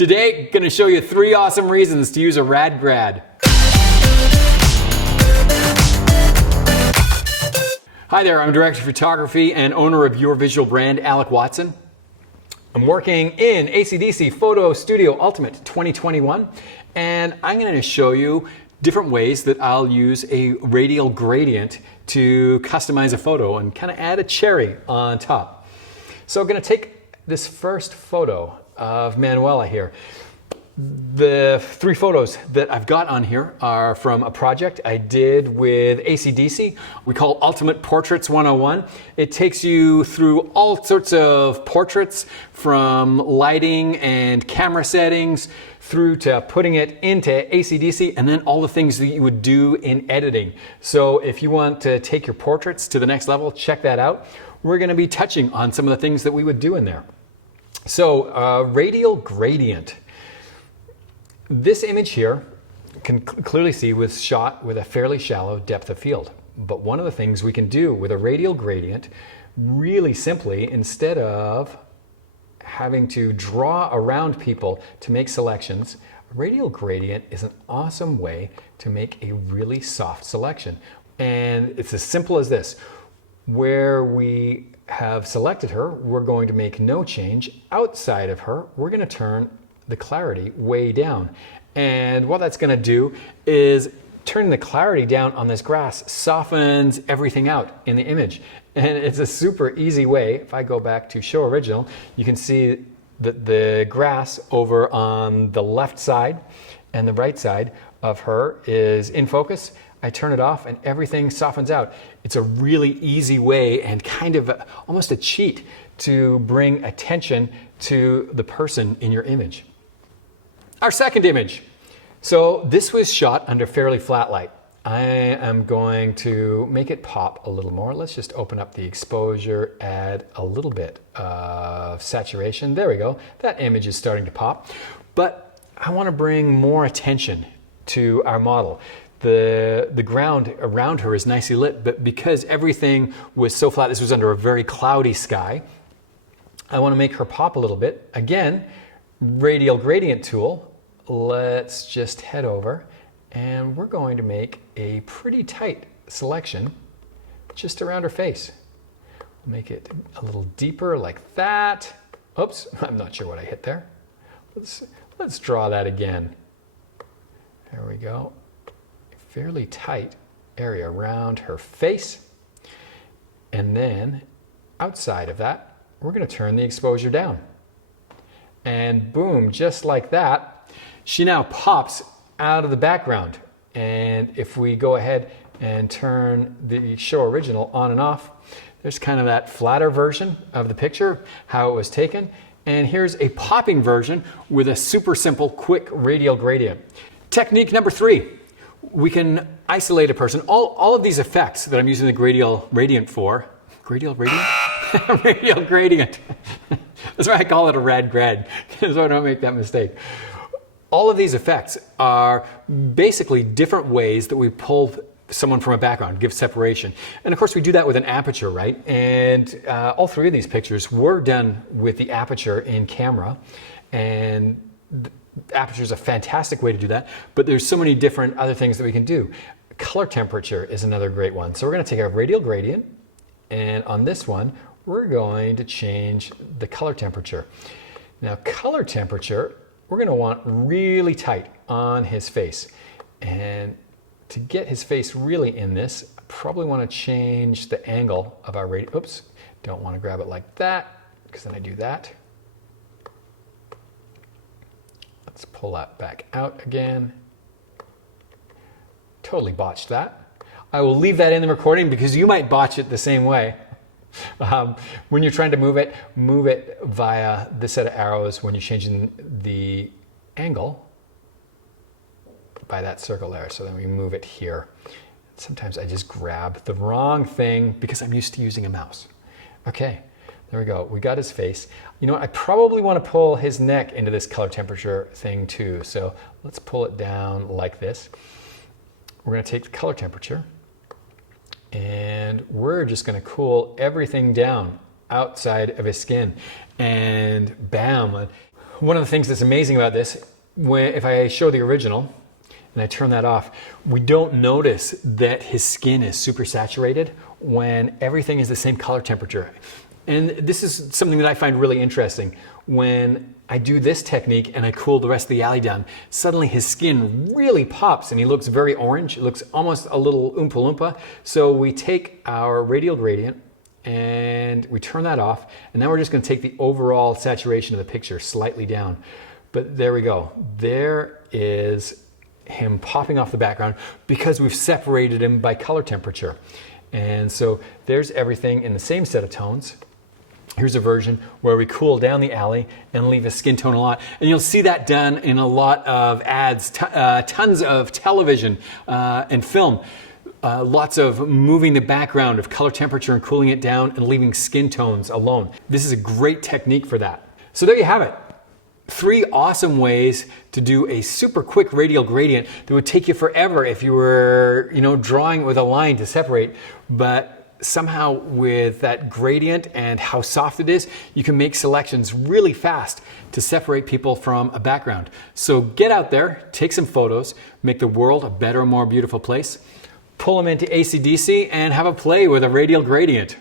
Today, going to show you 3 awesome reasons to use a Rad Grad. Hi there, I'm Director of Photography and owner of your visual brand, Alec Watson. I'm working in ACDSee Photo Studio Ultimate 2021, and I'm going to show you different ways that I'll use a radial gradient to customize a photo and kind of add a cherry on top. So I'm going to take this first photo of Manuela here. The 3 photos that I've got on here are from a project I did with ACDSee. We call Ultimate Portraits 101. It takes you through all sorts of portraits, from lighting and camera settings through to putting it into ACDSee, and then all the things that you would do in editing. So if you want to take your portraits to the next level, check that out. We're going to be touching on some of the things that we would do in there. So radial gradient. This image here can clearly see was shot with a fairly shallow depth of field. But one of the things we can do with a radial gradient, really simply, instead of having to draw around people to make selections, a radial gradient is an awesome way to make a really soft selection. And it's as simple as this. Where we have selected her, we're going to make no change. Outside of her, we're going to turn the clarity way down. And what that's going to do is turning the clarity down on this grass softens everything out in the image. And it's a super easy way. If I go back to Show Original, you can see that the grass over on the left side and the right side of her is in focus. I turn it off and everything softens out. It's a really easy way and kind of almost a cheat to bring attention to the person in your image. Our second image. So this was shot under fairly flat light. I am going to make it pop a little more. Let's just open up the exposure, add a little bit of saturation. There we go. That image is starting to pop. But I want to bring more attention to our model. The ground around her is nicely lit, but because everything was so flat, this was under a very cloudy sky, I want to make her pop a little bit. Again, radial gradient tool. Let's just head over and we're going to make a pretty tight selection just around her face. We'll make it a little deeper like that. Oops, I'm not sure what I hit there. Let's draw that again. There we go. A fairly tight area around her face. And then outside of that, we're going to turn the exposure down. And boom, just like that, she now pops out of the background. And if we go ahead and turn the Show Original on and off, there's kind of that flatter version of the picture, how it was taken. And here's a popping version with a super simple, quick radial gradient. Technique number 3, we can isolate a person. All of these effects that I'm using the radial gradient for, radial gradient. That's why I call it a Rad Grad, so I don't make that mistake. All of these effects are basically different ways that we pull someone from a background, give separation. And of course we do that with an aperture, right? And all 3 of these pictures were done with the aperture in camera. And the aperture is a fantastic way to do that, but there's so many different other things that we can do. Color temperature is another great one. So we're going to take our radial gradient, and on this one, we're going to change the color temperature. Now, color temperature, we're going to want really tight on his face. And to get his face really in this, I probably want to change the angle of our radial. Oops, don't want to grab it like that, because then I do that. Let's pull that back out again. Totally botched that. I will leave that in the recording because you might botch it the same way. When you're trying to move it via this set of arrows when you're changing the angle by that circle there. So then we move it here. Sometimes I just grab the wrong thing because I'm used to using a mouse. Okay, there we go. We got his face. You know what? I probably want to pull his neck into this color temperature thing too. So let's pull it down like this. We're going to take the color temperature and we're just going to cool everything down outside of his skin, and bam, one of the things that's amazing about this, if I show the original and I turn that off, we don't notice that his skin is super saturated when everything is the same color temperature. And this is something that I find really interesting. When I do this technique and I cool the rest of the alley down, suddenly his skin really pops and he looks very orange. It looks almost a little Oompa Loompa. So we take our radial gradient and we turn that off, and then we're just going to take the overall saturation of the picture slightly down. But there we go. There is him popping off the background because we've separated him by color temperature. And so there's everything in the same set of tones. Here's a version where we cool down the alley and leave a skin tone a lot. And you'll see that done in a lot of ads, tons of television and film. Lots of moving the background of color temperature and cooling it down and leaving skin tones alone. This is a great technique for that. So there you have it. 3 awesome ways to do a super quick radial gradient that would take you forever if you were, drawing with a line to separate. But somehow with that gradient and how soft it is, you can make selections really fast to separate people from a background. So get out there, take some photos, make the world a better, more beautiful place. Pull them into ACDSee and have a play with a radial gradient.